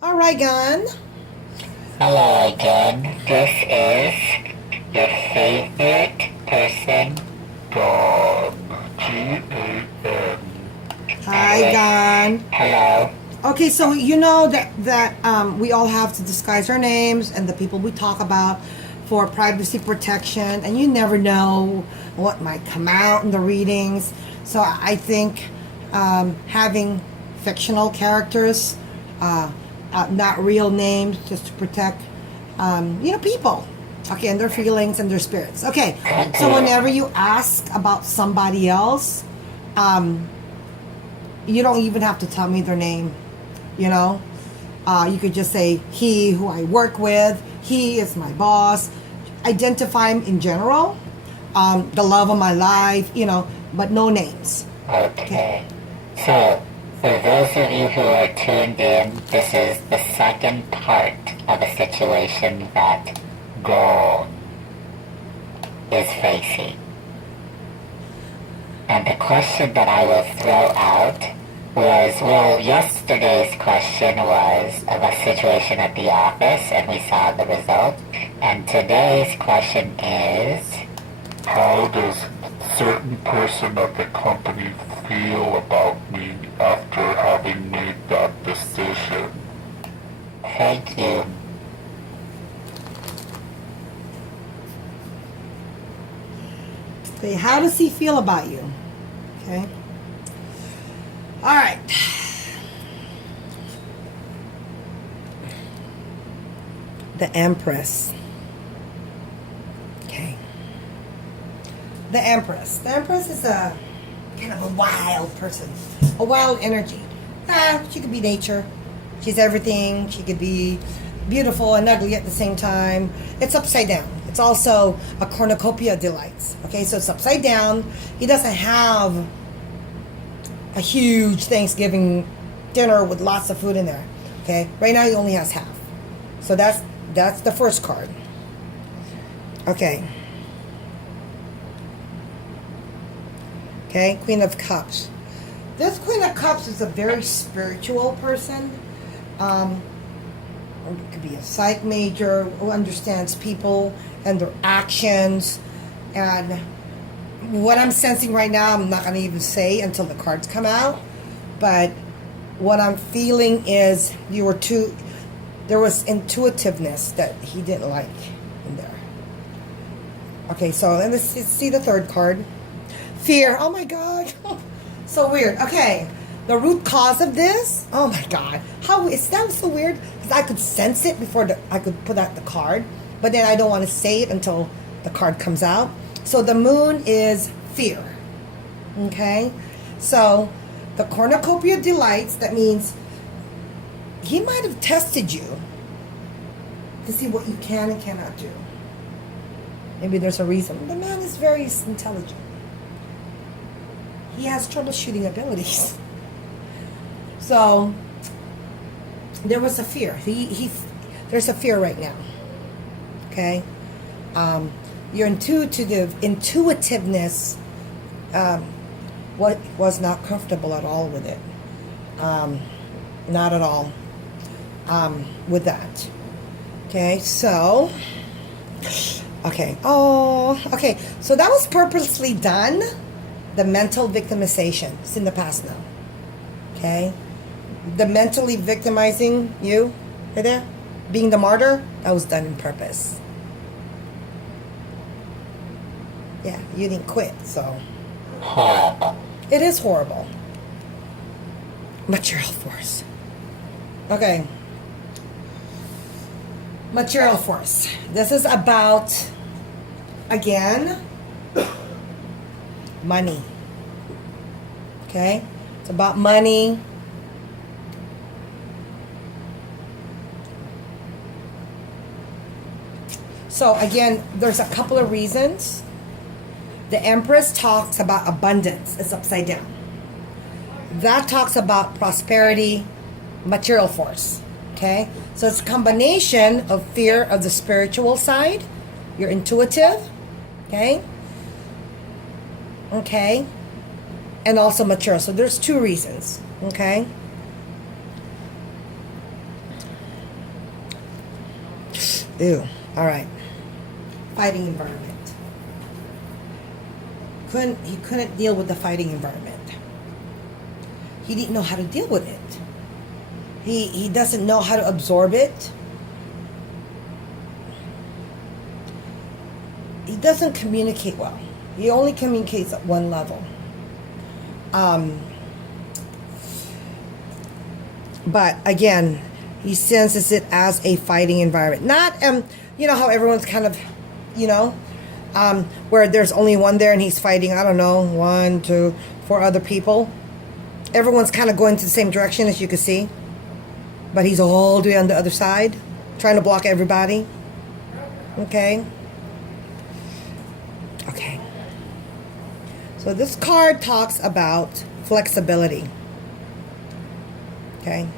All right, Gun. Hello again. This is your favorite person, Dawn. G-A-N. Hi, Gun. Hello. Okay, so you know that we all have to disguise our names and the people we talk about for privacy protection, and you never know what might come out in the readings. So I think having fictional characters, not real names, just to protect, people. Okay, and their feelings and their spirits. Okay, so whenever you ask about somebody else, you don't even have to tell me their name. You know, you could just say he who I work with. He is my boss. Identify him in general. The love of my life. But no names. Okay. So, for those of you who are tuned in, this is the second part of a situation that Dawn is facing. And the question that I will throw out yesterday's question was of a situation at the office, and we saw the result. And today's question is, how does certain person at the company feel about me after having made that decision? Thank you. Okay, how does he feel about you? Okay. All right. The Empress. Okay. The Empress. The Empress is a kind of a wild person, a wild energy. She could be nature. She's everything. She could be beautiful and ugly at the same time. It's upside down. It's also a cornucopia of delights. Okay, so it's upside down. He doesn't have a huge Thanksgiving dinner with lots of food in there. Okay, right now he only has half. So that's the first card. Okay. Okay, Queen of Cups. This Queen of Cups is a very spiritual person. It could be a psych major who understands people and their actions. And what I'm sensing right now, I'm not going to even say until the cards come out. But what I'm feeling is there was intuitiveness that he didn't like in there. Okay, so let's see the third card. Fear. Oh my God. So weird. Okay. The root cause of this. Oh my God. How is that so weird? Because I could sense it before I could put out the card. But then I don't want to say it until the card comes out. So the moon is fear. Okay. So the cornucopia of delights, that means he might have tested you to see what you can and cannot do. Maybe there's a reason. The man is very intelligent. He has troubleshooting abilities. So there was a fear. There's a fear right now. Okay, your intuitiveness was not comfortable at all with it. Not at all with that. Okay, so okay. Oh, okay. So that was purposely done. The mental victimization. It's in the past now. Okay? The mentally victimizing you, right there, being the martyr, that was done in purpose. Yeah, you didn't quit, so. Horrible. It is horrible. Material force. Okay. Material force. This is about, again, money. Okay? It's about money. So again, there's a couple of reasons. The Empress talks about abundance. It's upside down. That talks about prosperity, material force. Okay? So it's a combination of fear of the spiritual side. You're intuitive. Okay? Okay? And also mature. So there's two reasons. Okay? Ew. All right. Fighting environment. He couldn't deal with the fighting environment. He didn't know how to deal with it. He doesn't know how to absorb it. He doesn't communicate well. He only communicates at one level. But again, he senses it as a fighting environment. Not, you know how everyone's kind of, you know, where there's only one there and he's fighting, I don't know, 1, 2, 4 other people. Everyone's kind of going to the same direction, as you can see. But he's all the way on the other side, trying to block everybody. Okay. Okay. So this card talks about flexibility. Okay.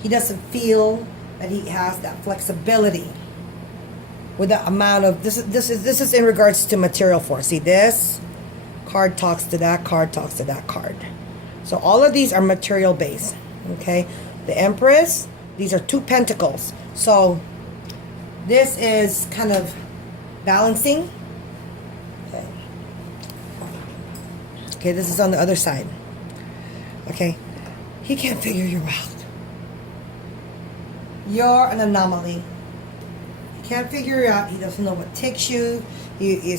He doesn't feel that he has that flexibility with the amount of this is in regards to material force. See, this card talks to that card, talks to that card. So all of these are material based. Okay. The Empress, these are 2 pentacles. So this is kind of balancing. Okay. Okay, this is on the other side. Okay. He can't figure you out. You're an anomaly. He can't figure you out. He doesn't know what ticks you. He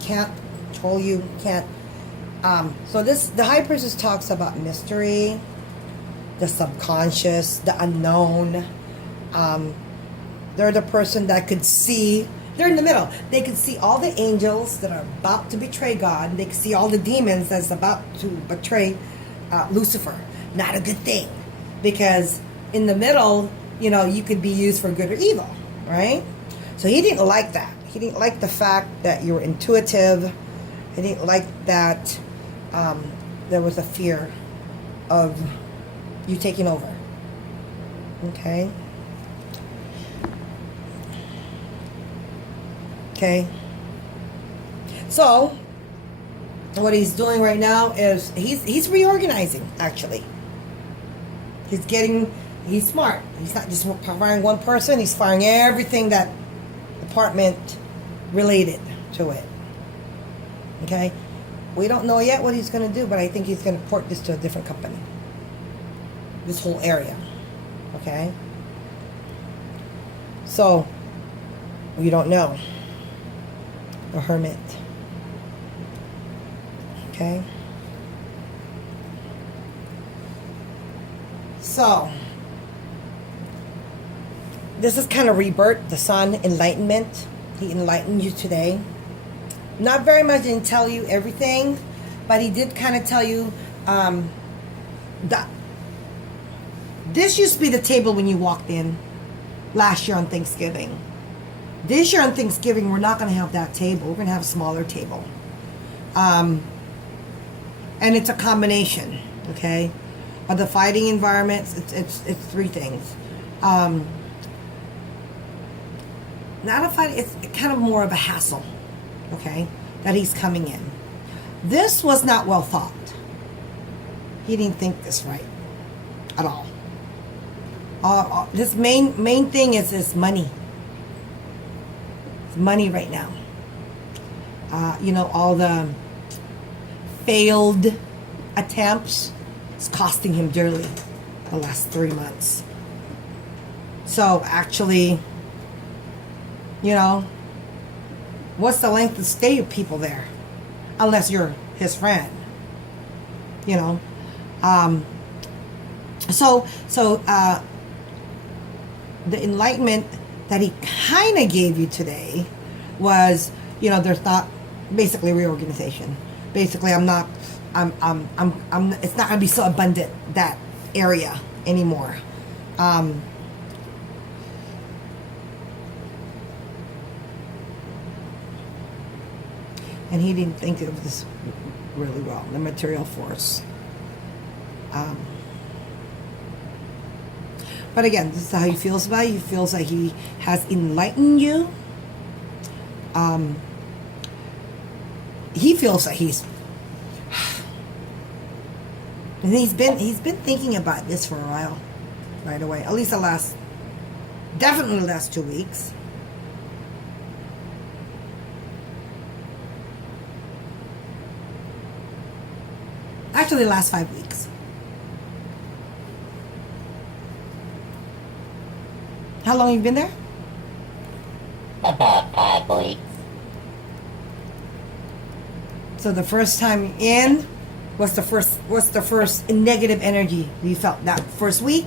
can't control you. Can't. So the High Priestess talks about mystery, the subconscious, the unknown. They're the person that could see. They're in the middle. They could see all the angels that are about to betray God. They could see all the demons that's about to betray Lucifer. Not a good thing, because in the middle, you know, you could be used for good or evil, right? So he didn't like that. He didn't like the fact that you were intuitive. He didn't like that there was a fear of you taking over. Okay. Okay. So what he's doing right now is he's reorganizing, actually. He's smart. He's not just firing one person, he's firing everything that department related to it. Okay? We don't know yet what he's going to do, but I think he's going to port this to a different company. This whole area. Okay? So, we don't know. The Hermit. Okay? So, this is kind of rebirth, the Sun, enlightenment. He enlightened you today. Not very much, didn't tell you everything, but he did kind of tell you that this used to be the table when you walked in last year on Thanksgiving. This year on Thanksgiving, we're not going to have that table. We're going to have a smaller table. And it's a combination, okay, of the fighting environments. It's 3 things. Not a fight, it's kind of more of a hassle, okay, that he's coming in. This was not well thought. He didn't think this right at all. This main thing is this money. It's money right now. You know, all the failed attempts, it's costing him dearly the last 3 months. So actually, you know, what's the length of stay of people there? Unless you're his friend. You know. So the enlightenment that he kind of gave you today was, you know, there's not basically reorganization. Basically, it's not going to be so abundant, that area anymore. And he didn't think of this really well, the material force. But again, this is how he feels about it. He feels like he has enlightened you. He feels like he's... And he's been thinking about this for a while, right away. At least the last Definitely the last 2 weeks. Actually, the last 5 weeks. How long you been there? About 5 weeks. So the first time in, what's the first negative energy you felt that first week?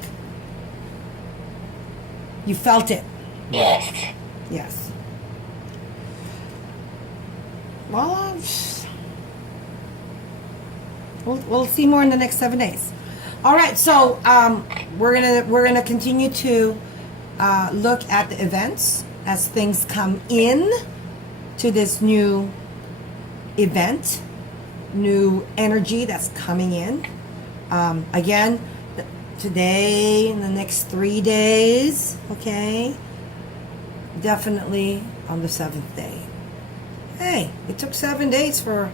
You felt it. Yes. Yes. Well, we'll see more in the next 7 days. All right, so we're gonna continue to look at the events as things come in to this new event, new energy that's coming in. Again, today, in the next 3 days, okay, definitely on the 7th day. Hey, it took 7 days for,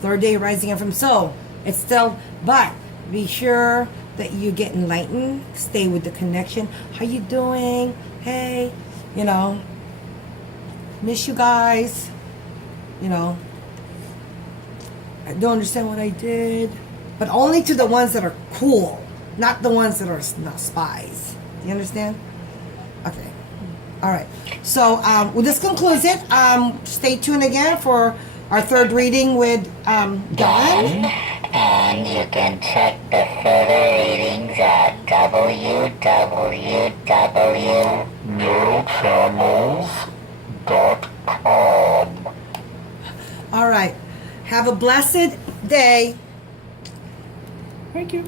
third day rising up from soul. It's still, but be sure that you get enlightened. Stay with the connection. How you doing? Hey, miss you guys. I don't understand what I did, but only to the ones that are cool, not the ones that are not spies. Do you understand? Okay. All right. So well, this concludes it. Stay tuned again for our third reading with Dawn. And you can check the further readings at www.neurochannels.com. All right. Have a blessed day. Thank you.